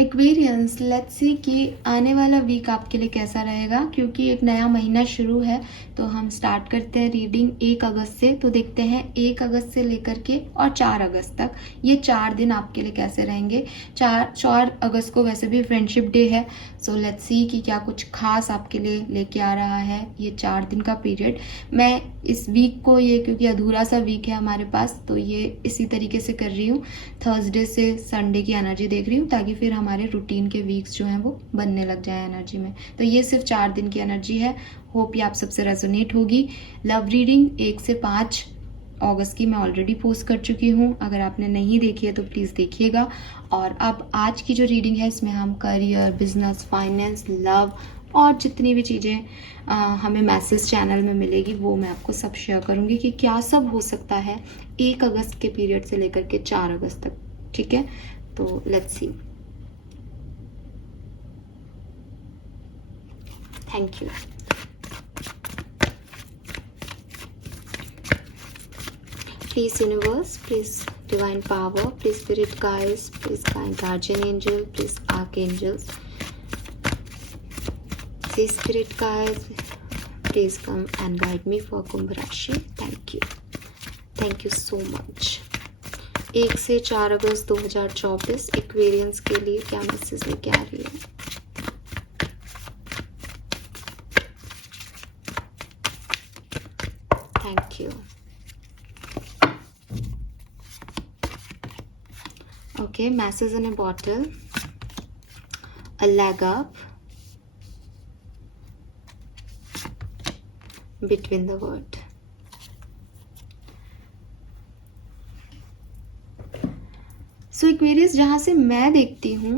Aquarians, let's see कि आने वाला वीक आपके लिए कैसा रहेगा, क्योंकि एक नया महीना शुरू है। तो हम स्टार्ट करते हैं रीडिंग 1 अगस्त से। तो देखते हैं 1 अगस्त से लेकर के और 4 अगस्त तक ये 4 दिन आपके लिए कैसे रहेंगे। 4 अगस्त को वैसे भी फ्रेंडशिप डे है। सो लेट्स सी कि क्या कुछ खास आपके लिए लेके आ रहा है ये 4 दिन का पीरियड। मैं इस वीक को, ये क्योंकि अधूरा सा वीक है हमारे पास, तो ये इसी तरीके से कर रही हूँ। थर्सडे से संडे की एनर्जी देख रही हूँ, ताकि फिर हमारे रूटीन के वीक्स जो हैं वो बनने लग जाए एनर्जी में। तो ये सिर्फ 4 दिन की एनर्जी है। होप ये आप सबसे रेजोनेट होगी। लव रीडिंग 1 से 5 अगस्त की मैं ऑलरेडी पोस्ट कर चुकी हूँ। अगर आपने नहीं देखी है तो प्लीज़ देखिएगा। और अब आज की जो रीडिंग है इसमें हम करियर, बिजनेस, फाइनेंस, लव और जितनी भी चीज़ें हमें मैसेज चैनल में मिलेगी वो मैं आपको सब शेयर करूँगी कि क्या सब हो सकता है 1 अगस्त के पीरियड से लेकर के 4 अगस्त तक। ठीक है, तो let's see. Thank you. Please universe, please divine power, please spirit guides, please kind guardian angel, please archangels, please spirit guides, please come and guide me for Kumbh Rashi. Thank you. Thank you so much. 1 से 4 अगस्त 2024 Aquarians के लिए क्या message लेके आ रही है। Thank you. Okay, masses in a bottle, a leg up, between the word. So Aquarius, जहाँ से मैं देखती हूँ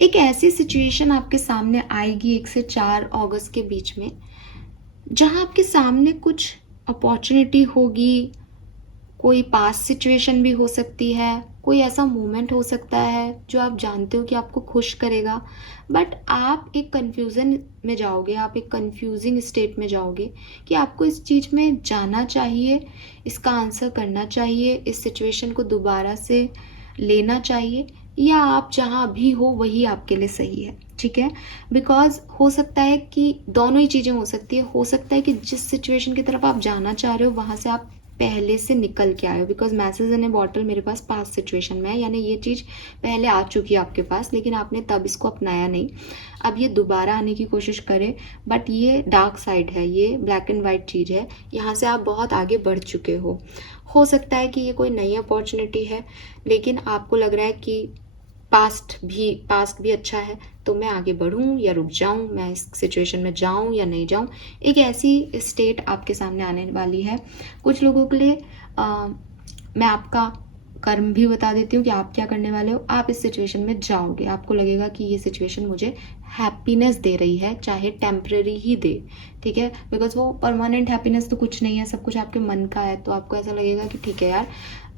एक ऐसी सिचुएशन आपके सामने आएगी 1 से 4 अगस्त के बीच में, जहाँ आपके सामने कुछ अपॉर्चुनिटी होगी। कोई पास्ट सिचुएशन भी हो सकती है, कोई ऐसा मोमेंट हो सकता है जो आप जानते हो कि आपको खुश करेगा, बट आप एक कन्फ्यूज़न में जाओगे, आप एक कन्फ्यूजिंग स्टेट में जाओगे कि आपको इस चीज़ में जाना चाहिए, इसका आंसर करना चाहिए, इस सिचुएशन को दोबारा से लेना चाहिए, या आप जहाँ भी हो वही आपके लिए सही है। ठीक है, बिकॉज हो सकता है कि दोनों ही चीज़ें हो सकती है। हो सकता है कि जिस सिचुएशन की तरफ आप जाना चाह रहे हो वहाँ से आप पहले से निकल के आए हो, because message in A bottle मेरे पास पास्ट सिचुएशन में है, यानी ये चीज़ पहले आ चुकी है आपके पास, लेकिन आपने तब इसको अपनाया नहीं। अब ये दोबारा आने की कोशिश करें, बट ये डार्क साइड है, ये ब्लैक एंड वाइट चीज़ है। यहाँ से आप बहुत आगे बढ़ चुके हो सकता है कि ये कोई नई अपॉर्चुनिटी है, लेकिन आपको लग रहा है कि पास्ट भी अच्छा है, तो मैं आगे बढ़ूं या रुक जाऊं, मैं इस सिचुएशन में जाऊं या नहीं जाऊं। एक ऐसी स्टेट आपके सामने आने वाली है। कुछ लोगों के लिए मैं आपका कर्म भी बता देती हूँ कि आप क्या करने वाले हो। आप इस सिचुएशन में जाओगे, आपको लगेगा कि ये सिचुएशन मुझे हैप्पीनेस दे रही है, चाहे टेम्परेरी ही दे। ठीक है, बिकॉज वो परमानेंट हैप्पीनेस तो कुछ नहीं है, सब कुछ आपके मन का है। तो आपको ऐसा लगेगा कि ठीक है यार,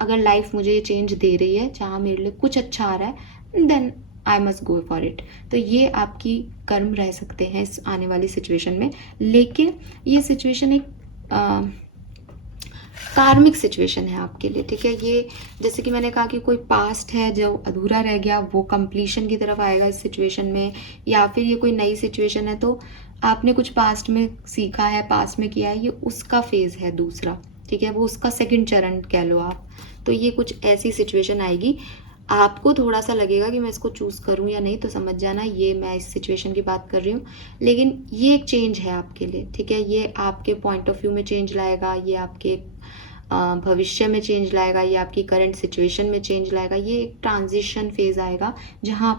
अगर लाइफ मुझे ये चेंज दे रही है जहाँ मेरे लिए कुछ अच्छा आ रहा है, then I must go for it. तो ये आपकी कर्म रह सकते हैं इस आने वाली सिचुएशन में। लेकिन ये सिचुएशन एक कार्मिक सिचुएशन है आपके लिए। ठीक है, ये जैसे कि मैंने कहा कि कोई पास्ट है जो अधूरा रह गया, वो कंप्लीशन की तरफ आएगा इस सिचुएशन में, या फिर ये कोई नई सिचुएशन है तो आपने कुछ पास्ट में सीखा है, पास्ट में किया है, ये उसका फेज है दूसरा। ठीक है, वो उसका सेकंड चरण कह लो आप। तो ये कुछ ऐसी सिचुएशन आएगी, आपको थोड़ा सा लगेगा कि मैं इसको चूज़ करूं या नहीं, तो समझ जाना ये मैं इस सिचुएशन की बात कर रही हूँ। लेकिन ये एक चेंज है आपके लिए। ठीक है, ये आपके पॉइंट ऑफ व्यू में चेंज लाएगा, ये आपके भविष्य में चेंज लाएगा, ये आपकी करंट सिचुएशन में चेंज लाएगा। ये एक ट्रांजिशन फेज आएगा जहाँ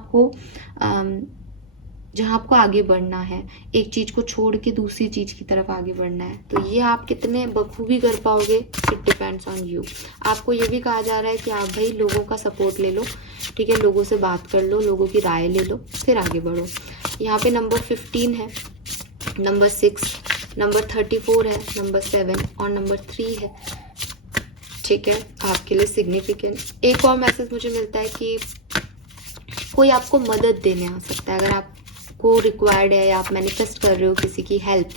आपको आगे बढ़ना है, एक चीज़ को छोड़ के दूसरी चीज़ की तरफ आगे बढ़ना है। तो ये आप कितने बखूबी कर पाओगे, इट डिपेंड्स ऑन यू। आपको ये भी कहा जा रहा है कि आप भाई लोगों का सपोर्ट ले लो। ठीक है, लोगों से बात कर लो, लोगों की राय ले लो, फिर आगे बढ़ो। यहाँ पे नंबर 15 है, नंबर 6, नंबर 34 है, नंबर 7 और नंबर 3 है। ठीक है, आपके लिए सिग्निफिकेंट एक और मैसेज मुझे मिलता है कि कोई आपको मदद देने आ सकता है। अगर आपको रिक्वायर्ड है या आप मैनिफेस्ट कर रहे हो किसी की हेल्प,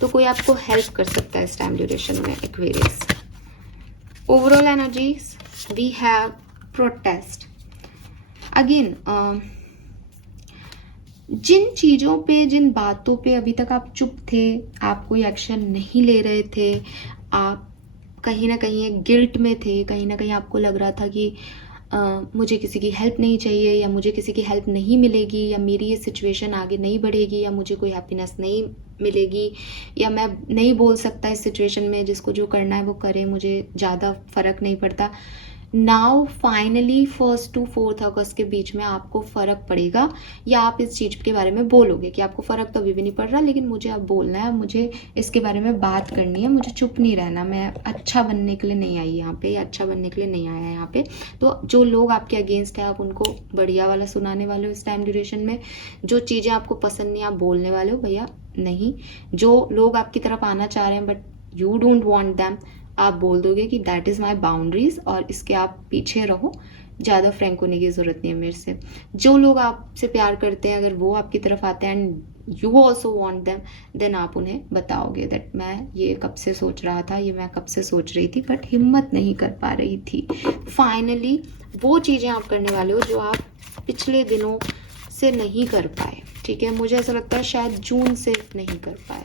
तो कोई आपको हेल्प कर सकता है इस टाइम ड्यूरेशन में। Aquarius overall energies we have protest again. जिन चीज़ों पे, जिन बातों पे अभी तक आप चुप थे, आप कोई एक्शन नहीं ले रहे थे, आप कहीं ना कहीं एक गिल्ट में थे, कहीं ना कहीं आपको लग रहा था कि मुझे किसी की हेल्प नहीं चाहिए, या मुझे किसी की हेल्प नहीं मिलेगी, या मेरी ये सिचुएशन आगे नहीं बढ़ेगी, या मुझे कोई हैप्पीनेस नहीं मिलेगी, या मैं नहीं बोल सकता इस सिचुएशन में, जिसको जो करना है वो करे, मुझे ज़्यादा फर्क नहीं पड़ता। नाउ फाइनली 1 to 4 अगस्त के बीच में आपको फ़र्क पड़ेगा, या आप इस चीज़ के बारे में बोलोगे कि आपको फ़र्क तो अभी भी नहीं पड़ रहा, लेकिन मुझे अब बोलना है, मुझे इसके बारे में बात करनी है, मुझे चुप नहीं रहना, मैं अच्छा बनने के लिए नहीं आई यहाँ पे, या अच्छा बनने के लिए नहीं आया यहाँ पे। तो जो लोग आपके अगेंस्ट है, आप उनको बढ़िया वाला सुनाने वाले हो इस टाइम ड्यूरेशन में। जो चीज़ें आपको पसंद नहीं, आप बोलने वाले हो भैया नहीं। जो लोग आपकी तरफ आना चाह रहे हैं but you don't want them, आप बोल दोगे कि दैट इज़ माई बाउंड्रीज, और इसके आप पीछे रहो, ज़्यादा फ्रैंक होने की ज़रूरत नहीं है मेरे से। जो लोग आपसे प्यार करते हैं, अगर वो आपकी तरफ आते हैं and you also want them, then आप उन्हें बताओगे दैट मैं ये कब से सोच रहा था, ये मैं कब से सोच रही थी, बट हिम्मत नहीं कर पा रही थी। फाइनली वो चीज़ें आप करने वाले हो जो आप पिछले दिनों से नहीं कर पाए। ठीक है, मुझे ऐसा लगता है शायद जून से नहीं कर पाए,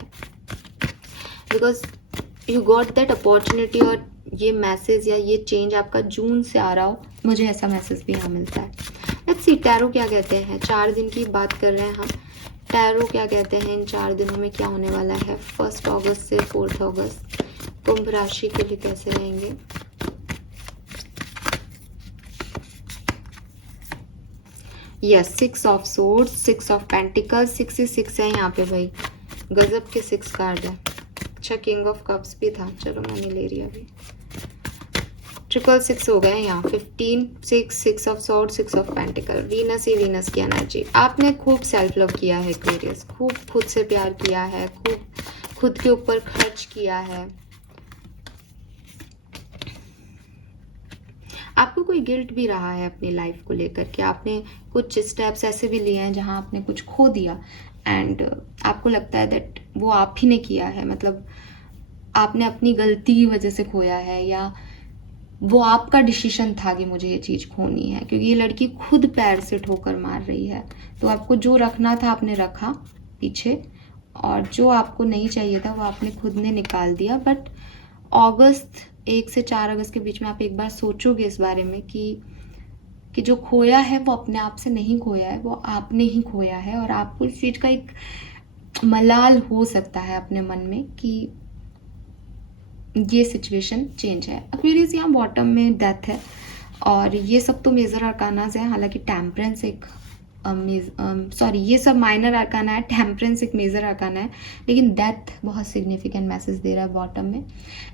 because you got that opportunity, और ये मैसेज या ये चेंज आपका जून से आ रहा हो, मुझे ऐसा मैसेज भी यहाँ मिलता है। लेट्स सी टैरो क्या कहते हैं। 4 दिन की बात कर रहे हैं हम। टैरो क्या कहते हैं इन 4 दिनों में क्या होने वाला है। 1 अगस्त से 4 अगस्त कुंभ राशि के लिए कैसे रहेंगे। Yes, 6 of swords, 6 of pentacles, 66 है यहाँ पे भाई, गजब के 6 कार्ड है। अच्छा, किंग ऑफ कप्स भी था, चलो मैं नहीं ले रही अभी। 666 हो गए यहाँ। 15, 6, 6 of sword, 6 of pentacle. Venus he Venus की एनर्जी। आपने खूब सेल्फ लव किया है एक्वेरियस, खूब खुद से प्यार किया है, खूब खुद के ऊपर खर्च किया है। आपको कोई गिल्ट भी रहा है अपनी लाइफ को लेकर कि आपने कुछ स्टेप्स ऐसे भी लिए हैं जहां आपने कुछ खो दिया, एंड आपको लगता है दैट वो आप ही ने किया है, मतलब आपने अपनी गलती की वजह से खोया है, या वो आपका डिसीजन था कि मुझे ये चीज़ खोनी है, क्योंकि ये लड़की खुद पैर से ठोकर मार रही है। तो आपको जो रखना था आपने रखा पीछे, और जो आपको नहीं चाहिए था वो आपने खुद ने निकाल दिया। बट अगस्त 1 से 4 अगस्त के बीच में आप एक बार सोचोगे इस बारे में कि जो खोया है वो अपने आप से नहीं खोया है, वो आपने ही खोया है, और आपको इस चीज़ का एक मलाल हो सकता है अपने मन में कि ये सिचुएशन चेंज है। एक्वेरियस यहाँ बॉटम में डेथ है, और ये सब तो मेजर आर्कानाज है, हालांकि टेम्परेंस एक ये सब माइनर आर्काना है, टेम्परेंस एक मेजर आर्काना है, लेकिन डेथ बहुत सिग्निफिकेंट मैसेज दे रहा है बॉटम में।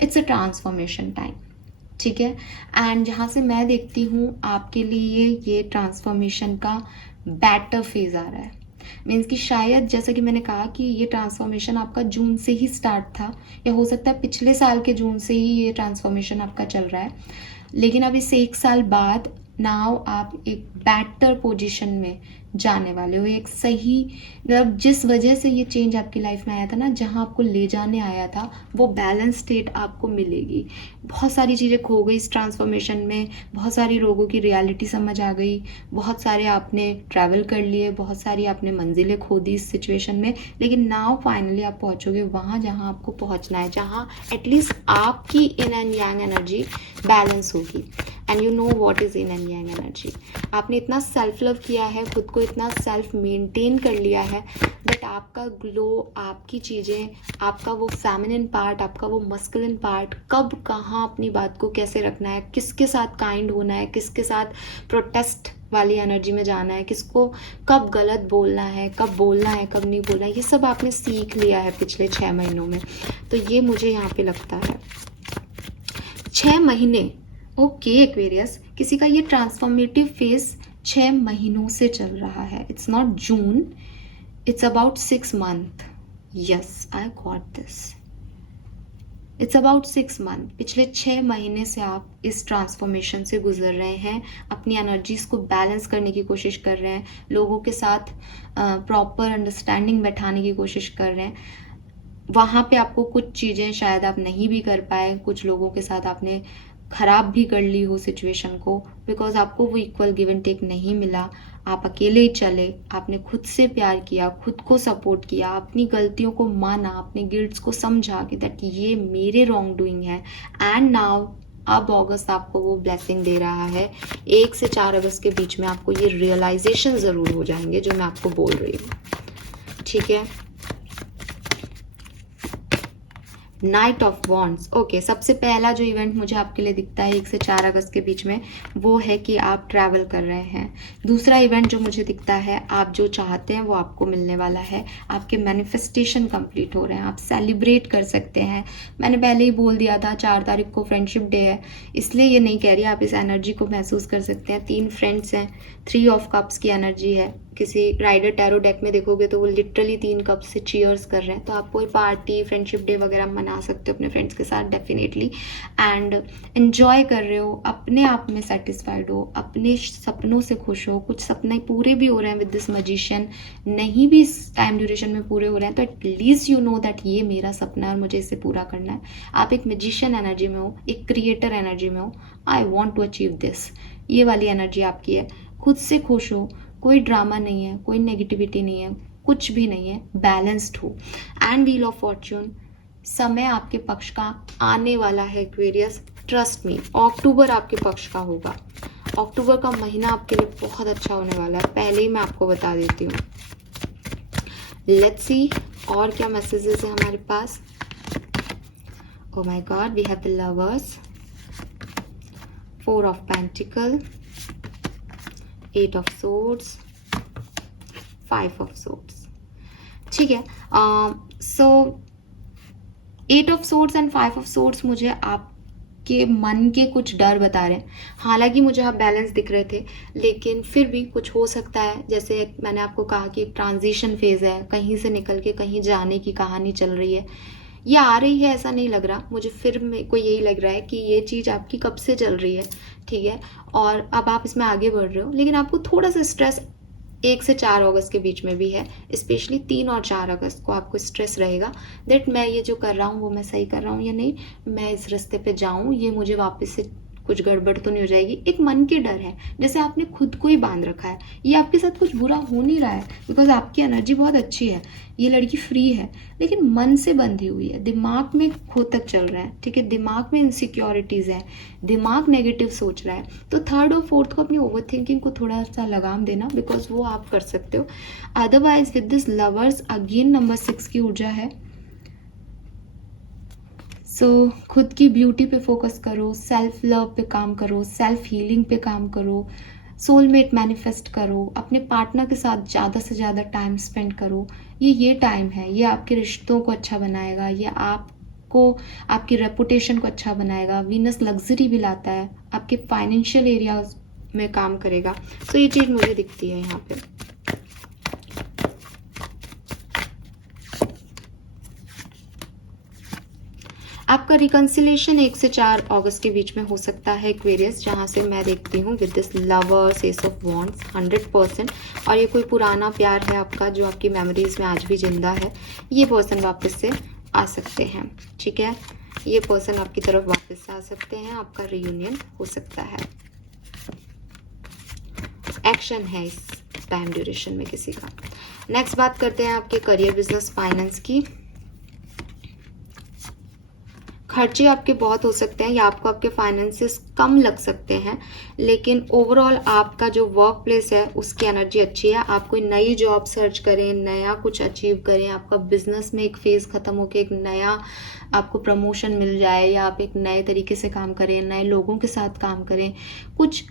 इट्स अ ट्रांसफॉर्मेशन टाइम, ठीक है। एंड जहाँ से मैं देखती हूँ आपके लिए ये ट्रांसफॉर्मेशन का बेटर फेज आ रहा है। मीन्स कि शायद जैसा कि मैंने कहा कि ये ट्रांसफॉर्मेशन आपका जून से ही स्टार्ट था, या हो सकता है पिछले साल के जून से ही ये ट्रांसफॉर्मेशन आपका चल रहा है, लेकिन अब इस 1 साल बाद नाउ आप एक बेटर पोजीशन में जाने वाले हो। एक सही, मतलब जिस वजह से ये चेंज आपकी लाइफ में आया था ना, जहाँ आपको ले जाने आया था, वो बैलेंस स्टेट आपको मिलेगी। बहुत सारी चीज़ें खो गई इस ट्रांसफॉर्मेशन में, बहुत सारी लोगों की रियलिटी समझ आ गई, बहुत सारे आपने ट्रैवल कर लिए, बहुत सारी आपने मंजिलें खो दी इस सिचुएशन में, लेकिन नाउ फाइनली आप पहुँचोगे वहाँ जहाँ आपको पहुँचना है, जहाँ एटलीस्ट आपकी yin and yang energy balance होगी। And you know what is yin and yang energy. आपने इतना सेल्फ लव किया है, खुद को इतना सेल्फ मेंटेन कर लिया है, बट आपका ग्लो, आपकी चीज़ें, आपका वो फेमिनिन पार्ट, आपका वो मस्कुलिन पार्ट, कब कहाँ अपनी बात को कैसे रखना है, किसके साथ काइंड होना है, किसके साथ प्रोटेस्ट वाली एनर्जी में जाना है, किसको कब गलत बोलना है, कब बोलना है, कब नहीं बोलना है, ये सब आपने सीख लिया है पिछले 6 महीनों में। तो ये मुझे यहाँ पे लगता है 6 महीने। ओके एक्वेरियस, किसी का ये ट्रांसफॉर्मेटिव फेज 6 महीनों से चल रहा है। It's not June, it's about 6 month. Yes, I got this. It's about 6 month. पिछले 6 महीने से आप इस ट्रांसफॉर्मेशन से गुजर रहे हैं, अपनी एनर्जीज को बैलेंस करने की कोशिश कर रहे हैं, लोगों के साथ प्रॉपर अंडरस्टैंडिंग बैठाने की कोशिश कर रहे हैं। वहाँ पे आपको कुछ चीज़ें शायद आप नहीं भी कर पाए, कुछ लोगों के साथ आपने ख़राब भी कर ली हो सिचुएशन को, बिकॉज आपको वो इक्वल गिव एंड टेक नहीं मिला। आप अकेले ही चले, आपने खुद से प्यार किया, खुद को सपोर्ट किया, अपनी गलतियों को माना, अपने गिल्ट्स को समझा कि दैट ये मेरे रॉन्ग डूइंग है। एंड नाउ अब अगस्त आपको वो ब्लेसिंग दे रहा है। 1 से 4 अगस्त के बीच में आपको ये रियलाइजेशन ज़रूर हो जाएंगे जो मैं आपको बोल रही हूँ, ठीक है। Night of wands, okay. सबसे पहला जो इवेंट मुझे आपके लिए दिखता है 1 से 4 अगस्त के बीच में, वो है कि आप ट्रैवल कर रहे हैं। दूसरा इवेंट जो मुझे दिखता है, आप जो चाहते हैं वो आपको मिलने वाला है। आपके मैनिफेस्टेशन कंप्लीट हो रहे हैं, आप सेलिब्रेट कर सकते हैं। मैंने पहले ही बोल दिया था 4 तारीख को फ्रेंडशिप डे है, इसलिए ये नहीं कह रही, आप इस एनर्जी को महसूस कर सकते हैं। 3 फ्रेंड्स हैं, 3 ऑफ कप्स की एनर्जी है। किसी राइडर टैरो डेक में देखोगे तो वो लिटरली 3 कप से चीयर्स कर रहे हैं। तो आप कोई पार्टी, फ्रेंडशिप डे वगैरह मना सकते हो अपने फ्रेंड्स के साथ डेफिनेटली, एंड एंजॉय कर रहे हो, अपने आप में सेटिस्फाइड हो, अपने सपनों से खुश हो। कुछ सपने पूरे भी हो रहे हैं विद दिस मैजिशियन, नहीं भी इस टाइम ड्यूरेशन में पूरे हो रहे हैं तो एटलीस्ट यू नो दैट ये मेरा सपना है और मुझे इसे पूरा करना है। आप एक मैजिशियन एनर्जी में हो, एक क्रिएटर एनर्जी में हो। I want to achieve this, ये वाली एनर्जी आपकी है। खुद से खुश हो, कोई ड्रामा नहीं है, कोई नेगेटिविटी नहीं है, कुछ भी नहीं है, बैलेंस्ड हो। एंड व्हील ऑफ फॉर्च्यून, समय आपके पक्ष का आने वाला है एक्वेरियस, ट्रस्ट मी। अक्टूबर आपके पक्ष का होगा। अक्टूबर का महीना आपके लिए बहुत अच्छा होने वाला है, पहले ही मैं आपको बता देती हूँ। लेट्स सी और क्या मैसेजेस है हमारे पास। Oh my god, we have the lovers, 4 of pentacle, 8 of swords, 5 of swords, ठीक है। So 8 of swords and 5 of swords मुझे आपके मन के कुछ डर बता रहे हैं। हालांकि मुझे आप बैलेंस दिख रहे थे, लेकिन फिर भी कुछ हो सकता है। जैसे मैंने आपको कहा कि एक ट्रांजिशन फेज है, कहीं से निकल के कहीं जाने की कहानी चल रही है, ये आ रही है, ऐसा नहीं लग रहा मुझे। फिर मेरे को यही लग रहा है कि ये चीज़ आपकी कब से चल रही है, ठीक है, और अब आप इसमें आगे बढ़ रहे हो। लेकिन आपको थोड़ा सा स्ट्रेस 1 से 4 अगस्त के बीच में भी है, स्पेशली 3 और 4 अगस्त को आपको स्ट्रेस रहेगा दैट मैं ये जो कर रहा हूँ वो मैं सही कर रहा हूँ या नहीं, मैं इस रास्ते पे जाऊँ, ये मुझे वापस से कुछ गड़बड़ तो नहीं हो जाएगी। एक मन के डर है, जैसे आपने खुद को ही बांध रखा है। ये आपके साथ कुछ बुरा हो नहीं रहा है, बिकॉज आपकी एनर्जी बहुत अच्छी है, ये लड़की फ्री है, लेकिन मन से बंधी हुई है, दिमाग में खोतक चल रहा है, ठीक है, दिमाग में इनसिक्योरिटीज़ है, दिमाग नेगेटिव सोच रहा है। तो 3rd और 4th को अपनी ओवर थिंकिंग को थोड़ा सा लगाम देना, बिकॉज वो आप कर सकते हो। Otherwise with this lovers again number 6 की ऊर्जा है। सो खुद की ब्यूटी पे फोकस करो, सेल्फ लव पे काम करो, सेल्फ हीलिंग पे काम करो, सोलमेट मैनिफेस्ट करो, अपने पार्टनर के साथ ज़्यादा से ज़्यादा टाइम स्पेंड करो। ये टाइम है, ये आपके रिश्तों को अच्छा बनाएगा, ये आपको आपकी रेपुटेशन को अच्छा बनाएगा। वीनस लग्जरी भी लाता है, आपके फाइनेंशियल एरियाज में काम करेगा। तो ये चीज़ मुझे दिखती है यहाँ पे। आपका रिकंसिलेशन 1 से 4 अगस्त के बीच में हो सकता है एक्वेरियस, जहाँ से मैं देखती हूँ with this lovers, S of wands, 100%। और ये कोई पुराना प्यार है आपका जो आपकी मेमोरीज में आज भी जिंदा है। ये पर्सन वापस से आ सकते हैं, ठीक है, ये पर्सन आपकी तरफ वापस से आ सकते हैं, आपका रियूनियन हो सकता है। एक्शन है इस टाइम ड्यूरेशन में किसी का। नेक्स्ट बात करते हैं आपके करियर, बिजनेस, फाइनेंस की। खर्चे आपके बहुत हो सकते हैं या आपको आपके फाइनेंसेस कम लग सकते हैं, लेकिन ओवरऑल आपका जो वर्क प्लेस है उसकी एनर्जी अच्छी है। आप कोई नई जॉब सर्च करें, नया कुछ अचीव करें, आपका बिजनेस में एक फेज खत्म होकर एक नया आपको प्रमोशन मिल जाए, या आप एक नए तरीके से काम करें, नए लोगों के साथ काम करें। कुछ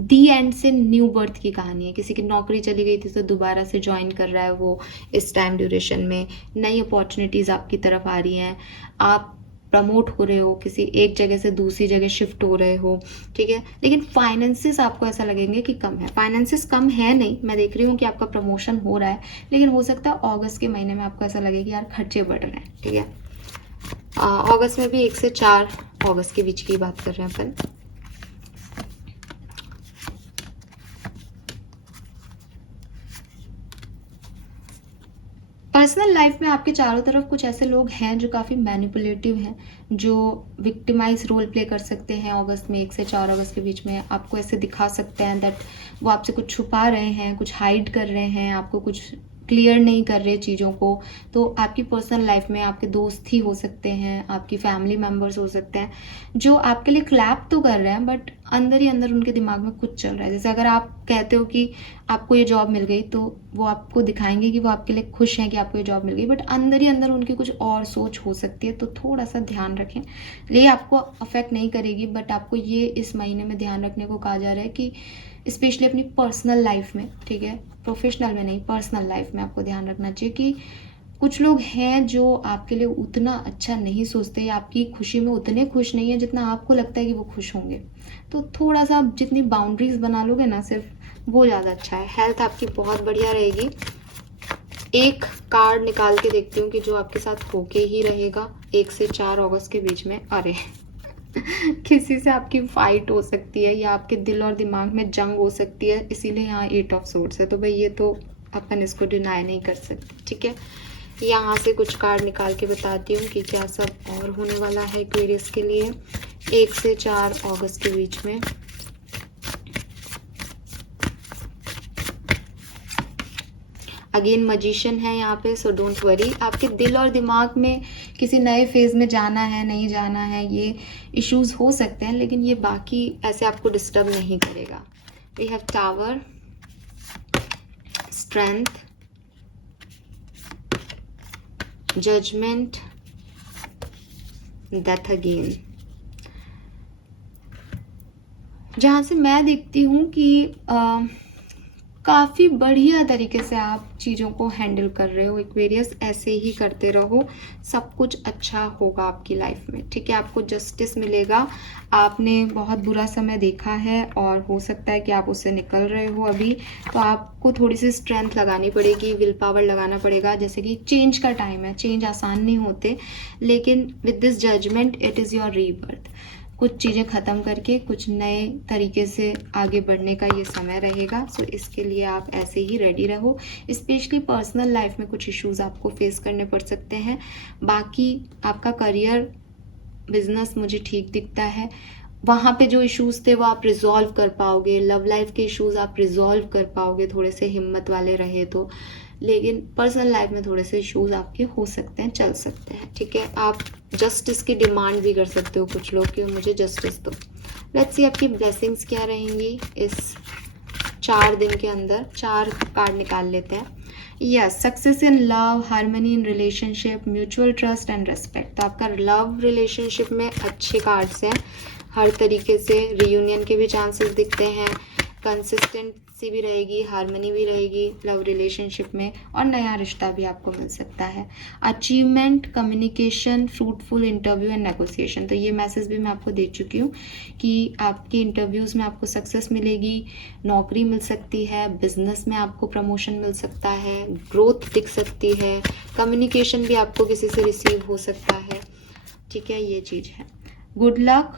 दी एंड से न्यू बर्थ की कहानी है। किसी की नौकरी चली गई थी तो दोबारा से ज्वाइन कर रहा है वो इस टाइम ड्यूरेशन में। नई अपॉर्चुनिटीज़ आपकी तरफ आ रही हैं, आप प्रमोट हो रहे हो, किसी एक जगह से दूसरी जगह शिफ्ट हो रहे हो, ठीक है। लेकिन फाइनेंसेस आपको ऐसा लगेंगे कि कम है। फाइनेंसेस कम है नहीं, मैं देख रही हूँ कि आपका प्रमोशन हो रहा है, लेकिन हो सकता है अगस्त के महीने में आपको ऐसा लगे कि यार खर्चे बढ़ रहे हैं, ठीक है। अगस्त में भी 1 से 4 अगस्त के बीच की बात कर रहे हैं अपन। पर्सनल लाइफ में आपके चारों तरफ कुछ ऐसे लोग हैं जो काफ़ी मैनिपुलेटिव हैं, जो विक्टिमाइज रोल प्ले कर सकते हैं। अगस्त में 1 से 4 अगस्त के बीच में आपको ऐसे दिखा सकते हैं दैट वो आपसे कुछ छुपा रहे हैं, कुछ हाइड कर रहे हैं, आपको कुछ क्लियर नहीं कर रहे चीज़ों को। तो आपकी पर्सनल लाइफ में आपके दोस्त ही हो सकते हैं, आपकी फैमिली मेम्बर्स हो सकते हैं, जो आपके लिए क्लैप तो कर रहे हैं बट अंदर ही अंदर उनके दिमाग में कुछ चल रहा है। जैसे अगर आप कहते हो कि आपको ये जॉब मिल गई, तो वो आपको दिखाएंगे कि वो आपके लिए खुश हैं कि आपको ये जॉब मिल गई, बट अंदर ही अंदर उनकी कुछ और सोच हो सकती है। तो थोड़ा सा ध्यान रखें। ये आपको अफेक्ट नहीं करेगी, बट आपको ये इस महीने में ध्यान रखने को कहा जा रहा है कि स्पेशली अपनी पर्सनल लाइफ में, ठीक है, प्रोफेशनल में नहीं, पर्सनल लाइफ में आपको ध्यान रखना चाहिए कि कुछ लोग हैं जो आपके लिए उतना अच्छा नहीं सोचते या आपकी खुशी में उतने खुश नहीं है जितना आपको लगता है कि वो खुश होंगे। तो थोड़ा सा आप जितनी बाउंड्रीज बना लोगे ना, सिर्फ वो ज़्यादा अच्छा है। हेल्थ आपकी बहुत बढ़िया रहेगी। एक कार्ड निकाल के देखती हूँ कि जो आपके साथ होके ही रहेगा 1 से 4 अगस्त के बीच में। अरे किसी से आपकी फाइट हो सकती है या आपके दिल और दिमाग में जंग हो सकती है, इसीलिए यहाँ 8 ऑफ सोर्ड्स है। तो भाई ये तो अपन इसको डिनाई नहीं कर सकते, ठीक है। यहाँ से कुछ कार्ड निकाल के बताती हूँ कि क्या सब और होने वाला है एक्वेरियस के लिए 1 से 4 अगस्त के बीच में। अगेन मजिशियन है यहाँ पे, सो डोंट वरी। आपके दिल और दिमाग में किसी नए फेज में जाना है नहीं जाना है, ये इश्यूज हो सकते हैं, लेकिन ये बाकी ऐसे आपको डिस्टर्ब नहीं करेगा। We have tower, strength, judgment, death again. जहाँ से मैं देखती हूँ कि काफ़ी बढ़िया तरीके से आप चीज़ों को हैंडल कर रहे हो एक्वेरियस। ऐसे ही करते रहो, सब कुछ अच्छा होगा आपकी लाइफ में, ठीक है। आपको जस्टिस मिलेगा। आपने बहुत बुरा समय देखा है और हो सकता है कि आप उससे निकल रहे हो अभी, तो आपको थोड़ी सी स्ट्रेंथ लगानी पड़ेगी, विल पावर लगाना पड़ेगा। जैसे कि चेंज का टाइम है, चेंज आसान नहीं होते, लेकिन with this judgment it is your rebirth. कुछ चीज़ें ख़त्म करके कुछ नए तरीके से आगे बढ़ने का ये समय रहेगा। सो इसके लिए आप ऐसे ही रेडी रहो। स्पेशली पर्सनल लाइफ में कुछ इश्यूज आपको फेस करने पड़ सकते हैं। बाकी आपका करियर, बिजनेस मुझे ठीक दिखता है। वहाँ पे जो इश्यूज थे वो आप रिजॉल्व कर पाओगे। लव लाइफ के इश्यूज आप रिजॉल्व कर पाओगे, थोड़े से हिम्मत वाले रहे तो। लेकिन पर्सनल लाइफ में थोड़े से इश्यूज आपके हो सकते हैं, चल सकते हैं, ठीक है। आप जस्टिस की डिमांड भी कर सकते हो कुछ लोग कि मुझे जस्टिस दो। लेट्स सी आपकी ब्लेसिंग्स क्या रहेंगी इस 4 दिन के अंदर। 4 कार्ड निकाल लेते हैं। Yes, success in love, harmony in relationship, mutual trust and respect. तो आपका लव रिलेशनशिप में अच्छे कार्ड्स हैं, हर तरीके से रियूनियन के भी चांसेस दिखते हैं। कंसिस्टेंसी भी रहेगी, हार्मनी भी रहेगी लव रिलेशनशिप में, और नया रिश्ता भी आपको मिल सकता है। Achievement, communication, fruitful interview and negotiation. तो ये मैसेज भी मैं आपको दे चुकी हूँ कि आपके इंटरव्यूज़ में आपको सक्सेस मिलेगी, नौकरी मिल सकती है, बिजनेस में आपको प्रमोशन मिल सकता है, ग्रोथ दिख सकती है, कम्युनिकेशन भी आपको किसी से रिसीव हो सकता है, ठीक है। ये चीज़ है। Good luck,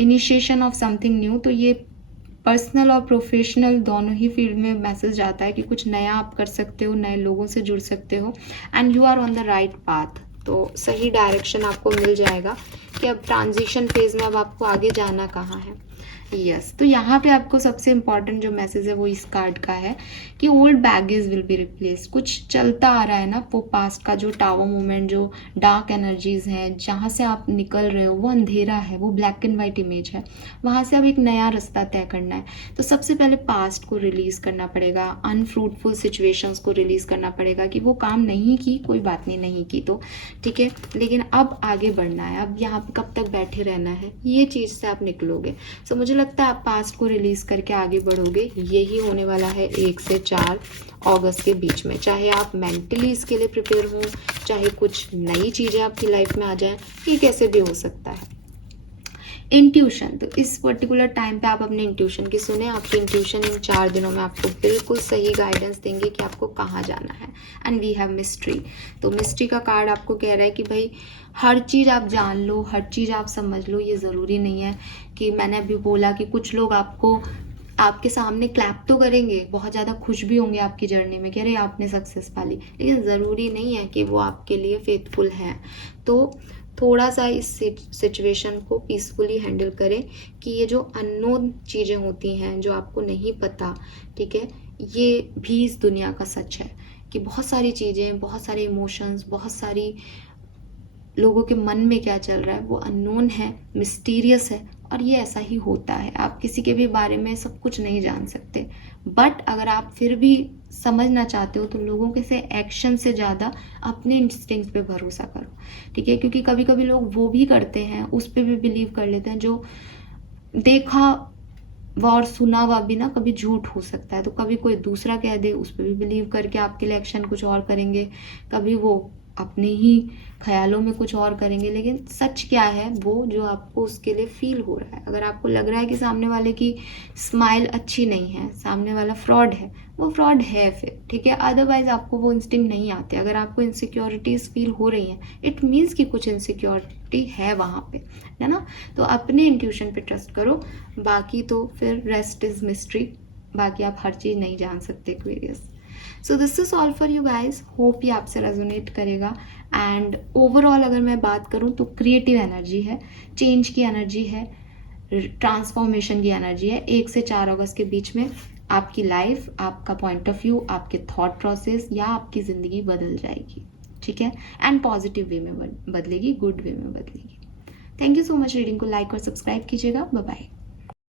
initiation of something new. तो ये पर्सनल और प्रोफेशनल दोनों ही फील्ड में मैसेज आता है कि कुछ नया आप कर सकते हो, नए लोगों से जुड़ सकते हो, and you are on the right path. तो सही डायरेक्शन आपको मिल जाएगा कि अब ट्रांजिशन फेज में अब आपको आगे जाना कहाँ है। यस, तो यहाँ पे आपको सबसे इम्पॉर्टेंट जो मैसेज है वो इस कार्ड का है कि old baggage will be replace. कुछ चलता आ रहा है ना, वो पास्ट का जो टावर मोमेंट, जो डार्क एनर्जीज हैं, जहाँ से आप निकल रहे हो वो अंधेरा है, वो ब्लैक एंड वाइट इमेज है, वहाँ से अब एक नया रास्ता तय करना है। तो सबसे पहले पास्ट को रिलीज करना पड़ेगा, अनफ्रूटफुल सिचुएशंस को रिलीज करना पड़ेगा कि वो काम नहीं की, कोई बात नहीं की तो ठीक है, लेकिन अब आगे बढ़ना है, अब यहाँ पे कब तक बैठे रहना है, ये चीज़ से आप निकलोगे। सो मुझे लगता है आप पास्ट को रिलीज करके आगे बढ़ोगे। यही होने वाला है 1 से 4 अगस्त के बीच में। चाहे आप मेंटली इसके लिए प्रिपेयर हो, चाहे कुछ नई चीज़ें आपकी लाइफ में आ जाए, ये कैसे भी हो सकता है। इंट्यूशन, तो इस पर्टिकुलर टाइम पे आप अपने इंट्यूशन की सुने। आपकी इंट्यूशन इन 4 दिनों में आपको बिल्कुल सही गाइडेंस देंगे कि आपको कहाँ जाना है। And we have mystery. तो मिस्ट्री का कार्ड आपको कह रहा है कि भाई हर चीज़ आप जान लो, हर चीज़ आप समझ लो। ये ज़रूरी नहीं है कि मैंने अभी बोला कि कुछ लोग आपको आपके सामने क्लैप तो करेंगे, बहुत ज़्यादा खुश भी होंगे आपकी जर्नी में कि अरे आपने सक्सेस पा ली, लेकिन ज़रूरी नहीं है कि वो आपके लिए फेथफुल हैं। तो थोड़ा सा इस सिचुएशन को पीसफुली हैंडल करें कि ये जो अननोन चीज़ें होती हैं, जो आपको नहीं पता, ठीक है, ये भी इस दुनिया का सच है कि बहुत सारी चीज़ें, बहुत सारे इमोशंस, बहुत सारी लोगों के मन में क्या चल रहा है वो अननोन है, मिस्टीरियस है, और ये ऐसा ही होता है। आप किसी के भी बारे में सब कुछ नहीं जान सकते, बट अगर आप फिर भी समझना चाहते हो तो लोगों के से एक्शन से ज़्यादा अपने इंस्टिंक्ट पे भरोसा करो, ठीक है, क्योंकि कभी कभी लोग वो भी करते हैं, उस पर भी बिलीव कर लेते हैं जो देखा व और सुना हुआ भी ना कभी झूठ हो सकता है। तो कभी कोई दूसरा कह दे, उस पर भी बिलीव करके आपके लिए एक्शन कुछ और करेंगे, कभी वो अपने ही ख्यालों में कुछ और करेंगे, लेकिन सच क्या है वो जो आपको उसके लिए फील हो रहा है। अगर आपको लग रहा है कि सामने वाले की स्माइल अच्छी नहीं है, सामने वाला फ्रॉड है, वो फ्रॉड है फिर, ठीक है। अदरवाइज आपको वो इंस्टिंक्ट नहीं आते। अगर आपको इनसिक्योरिटीज फील हो रही हैं, इट मीन्स कि कुछ इनसिक्योरिटी है वहाँ पे, है ना। तो अपने इंट्यूशन पे ट्रस्ट करो, बाकी तो फिर रेस्ट इज मिस्ट्री, बाकी आप हर चीज़ नहीं जान सकते Aquarius. So this is all for you guys, hope ये आपसे रेजोनेट करेगा। एंड ओवरऑल अगर मैं बात करूँ तो क्रिएटिव एनर्जी है, चेंज की एनर्जी है, ट्रांसफॉर्मेशन की एनर्जी है। 1 से 4 अगस्त के बीच में आपकी लाइफ, आपका पॉइंट ऑफ व्यू, आपके थॉट प्रोसेस या आपकी ज़िंदगी बदल जाएगी, ठीक है, एंड पॉजिटिव वे में बदलेगी, गुड वे में बदलेगी। Thank you so much. Reading को लाइक और सब्सक्राइब कीजिएगा। Bye bye.